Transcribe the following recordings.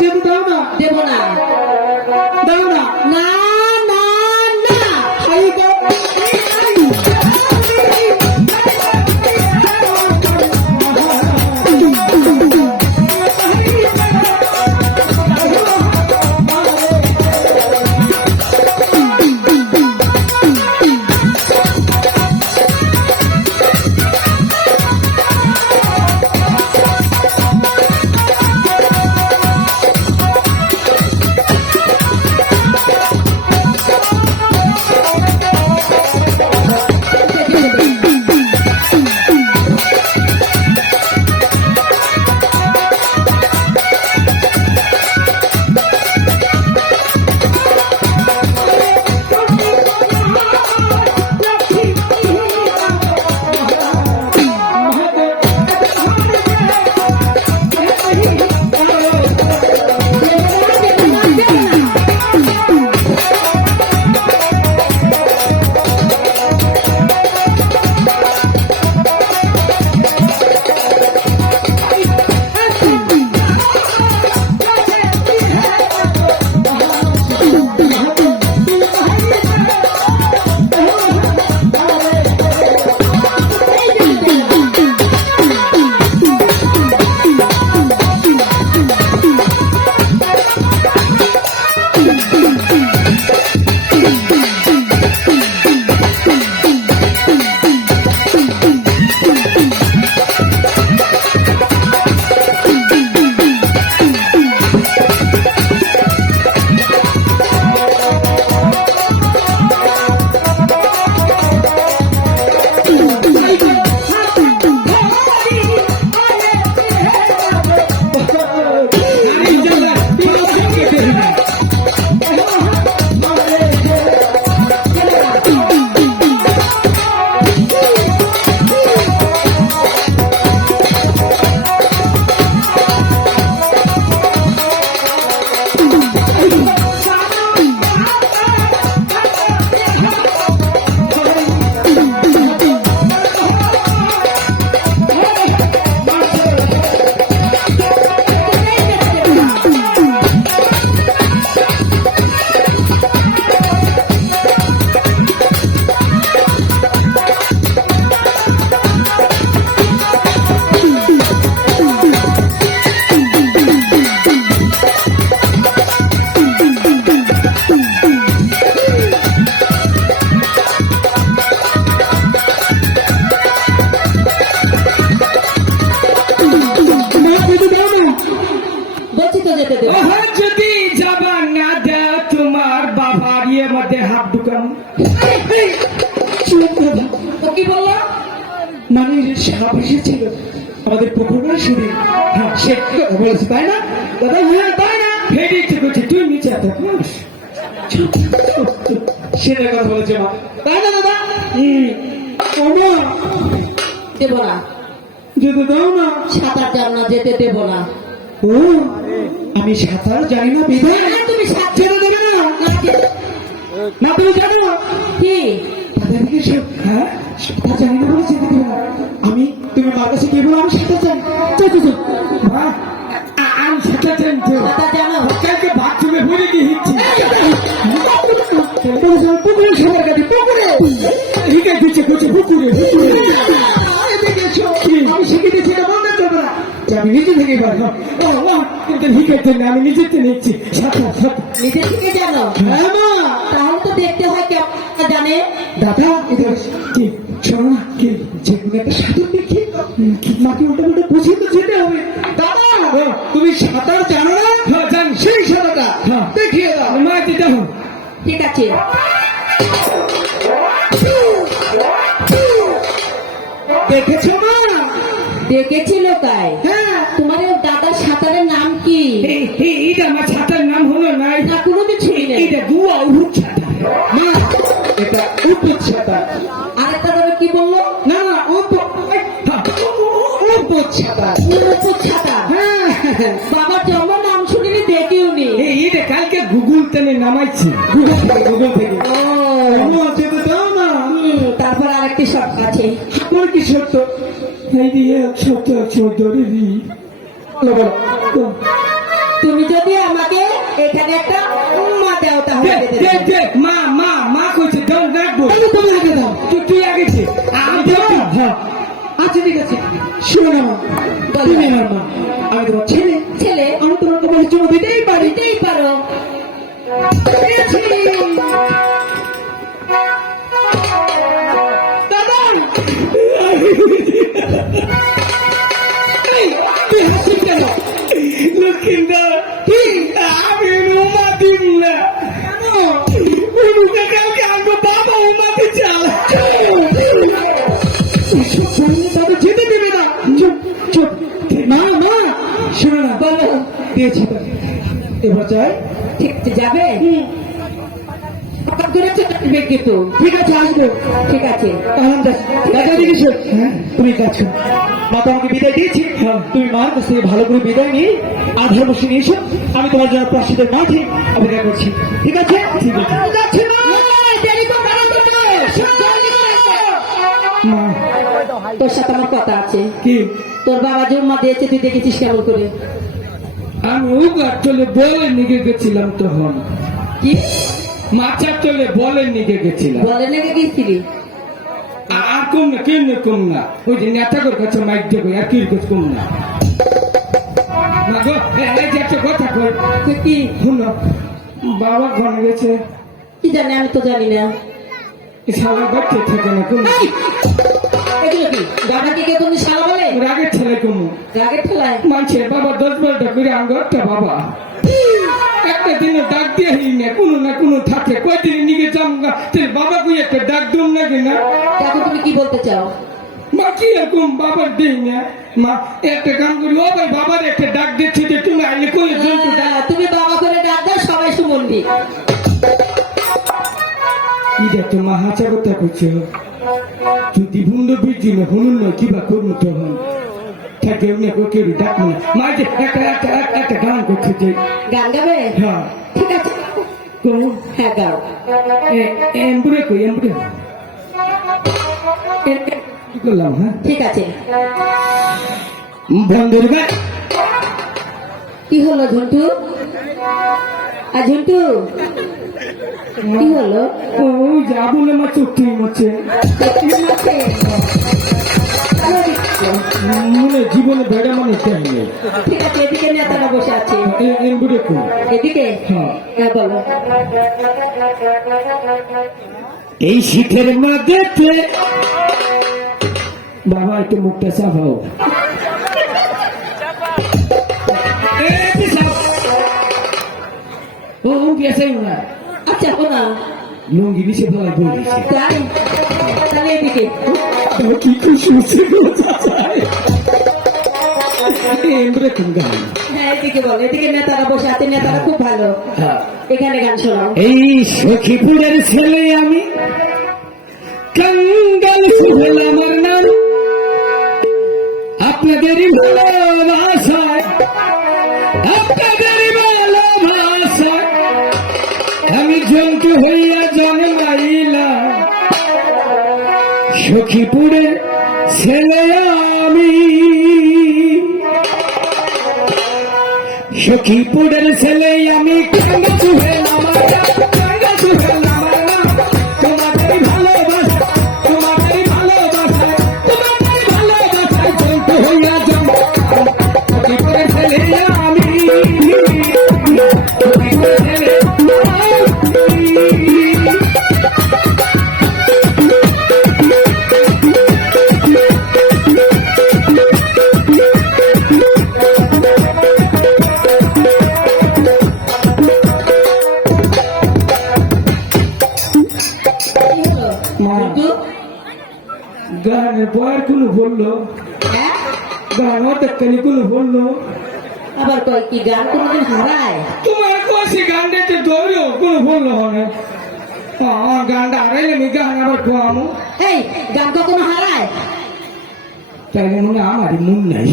যেতে দাও না দেব না। দাও না। না। এসেছিল আমাদের পুকুরের শুধু হ্যাঁ সে বলেছে তাই না? দাদা হ্যাঁ তাই না? ফেরি ঠিক আছে তুই নিচে এত সেটা কথা বলেছে মা। তাই না দাদা? দেব না। যেতে দাও না। সাঁতার জান না যেতে দেব না। ও আমি সাঁতার জানি না বিধায় না, তুমি সাঁতার দেবে না। না, না তুমি জানো কি? তাদেরকে সে হ্যাঁ সাঁতার জানি না বলে যেতে দেবে না আমি তুমি মার কাছে গিয়ে বলো? আমি জানি চল চল মা আ- আমি সাঁতার জানি তো। জানো কালকে বাথরুমে ভরে দিয়ে হিচ্ছি পুকুরে সবার কাছে পুকুরে। হিকে দিচ্ছে করছে পুকুরে। আমি শিখে দিচ্ছি এটা বন্ধ করবে না। আমি নিজে থেকে পারি ও ও, কিন্তু হিকের জন্য আমি নিজেতে নিচ্ছি। সাঁতার সাঁতার নিজে থেকে জানো? হ্যাঁ তাহলে তো দেখতে হয় জানে দাদা এদের কি শোনো না কি যে কোনো একটা সাঁতার দেখি মাকে উল্টে উল্টে বুঝিয়ে তো যেতে হবে? দাদা তুমি সাঁতার জানো না? হ্যাঁ জানি। সেই সাঁতারটা দেখিয়ে দাও। মা দিতে হবে। ঠিক আছে। দেখেছ না? দেখেছিল তাই। হ্যাঁ। আরেকটা ধরো কি বলল? না না উহুদ উহুদ ছাতা। উপর ছাতা বাবার জন্ম নাম শুনিনি দেখিও নি এই কালকে গুগল তেলে নামাইছি। গুগল থেকে গুগল থেকে। ও। দাও না। তারপর আরেকটি আছে। কি এই দিয়ে বলো বলো তুমি যদি আমাকে এখানে একটা উম্মা দাও তাহলে মা মা মা কইছে দাও রাখব। তুমি তুই তুই আগে দে। আমি দেখছি হ্যাঁ আচ্ছা ঠিক আছে। শুনো তুমি আমার মা। আমি তোমার ছেলে। ছেলে? আমি তোমার তোমার জন্য দিতেই পারি। দিতেই পারো। লক্ষ্মীন্দর আমি উমা না। যাই ঠিক যাবে? কিন্তু? ঠিক আছে আসব। ঠিক আছে। হ্যাঁ তুমি কাজ মা তো বিদায় দিয়েছি। তুমি মার কাছ থেকে ভালো করে বিদায় নিয়ে আধার বসে নিয়ে এসো। আমি তোমার জন্য প্রাসাদের মাঠে অপেক্ষা করছি। ঠিক আছে? ঠিক আছে। তোর সাথে আমার কথা আছে। কি? তোর বাবা জন্মা দিয়েছে তুই দেখেছিস কেমন করে? আমি উগার চলে বলে নিগে গেছিলাম তখন। কি? মাচার চলে বলে নিগে গেছিলাম। বলে নাকি গেছিলি? আর কম না কেন কম না। ওই যে নেতাগর কাছে মাইক দেবো আর কি কম না। না গো এই যে একটা কথা কই। কি? শুনো বাবা ঘন গেছে। কি জানি আমি তো জানি না। সারা বাচ্চা থাকে না কোন। কি? বাবাকে কে তুমি শালা বলে? রাগের ছেলে কমু। রাগের ঠেলায়? মানছে বাবা দশ বারোটা করে আঙ্গ একটা বাবা। একটা দিনে ডাক দিয়ে হই না কোনো না কোনো থাকে কয়দিন নিগে যাম না তোর বাবা কই একটা ডাক দুম না? কিনা দেখো তুমি কি বলতে চাও? মা কি এরকম বাবার দিই না? মা একটা কাম করি ও ভাই বাবার একটা ডাক দিচ্ছি যে তুমি আইলে কই জন্তু তুমি বাবা করে ডাক দাও সবাই সুমন্ডি এটা তো মা হাঁচা কথা করছে। যদি বুন্দ বীজি না হুনুন না কিবা করব তখন থাকে কেউ কেউ ডাক না। মা যে একটা একটা একটা- গান করছে যে গান গাবে? হ্যাঁ। ঠিক আছে। কোন হ্যাঁ গাও। এমবুড়ে কই এমবুড়ে করলাম হ্যাঁ? ঠিক আছে। বন্ধুর কি হলো ঝন্টু? আর ঝন্টু কি হলো? ও যাব না মা চুক্তি মচ্ছে মনে জীবনে বেড়া মানে চাই নেই ঠিক আছে এদিকে নেতারা বসে আছে। এদিকে? হ্যাঁ। হ্যাঁ বলো। এই শীতের মধ্যে বাবা একটু মুখটা সাফাও না? আচ্ছা শোনা লুঙ্গি নিচে ভালো বলেছে তাই? তাহলে এদিকে। কি খুশি হচ্ছে গো চাচাই। এমবুড়ে কোন গান? হ্যাঁ হ্যাঁ। এই সখীপুরের ছেলে আমি। কাঙ্গাল সুহেল আমার নাম। আপনাদেরই ভালোবাসায়। আপনাদেরই সখীপুরের ছেলে আমি। সখীপুরের ছেলে আমি। কাঙ্গা বলল হ্যাঁ? কোনো বলল আবার কয় কি গান কোনোদিন হারায়? তোমার দিতে দৌড়ো কোনো বলল না আমার গানটা হারাইলে আমি গান আবার খোয়ামো এই গান কখনো হারায়? তাইলে মনে হয় আমারই মন নাই।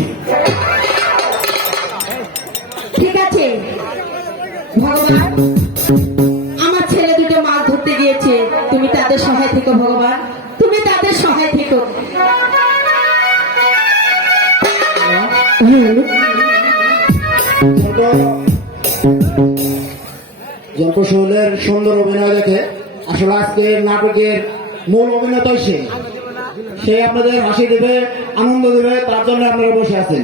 ঠিক আছে। ভগবান হুম। জম্পু সুন্দর অভিনয় দেখে, আসলে আজকের নাটকের মূল অভিনেতাই সে সে আপনাদের হাসি দেবে, আনন্দ দেবে, তার জন্য আপনারা বসে আছেন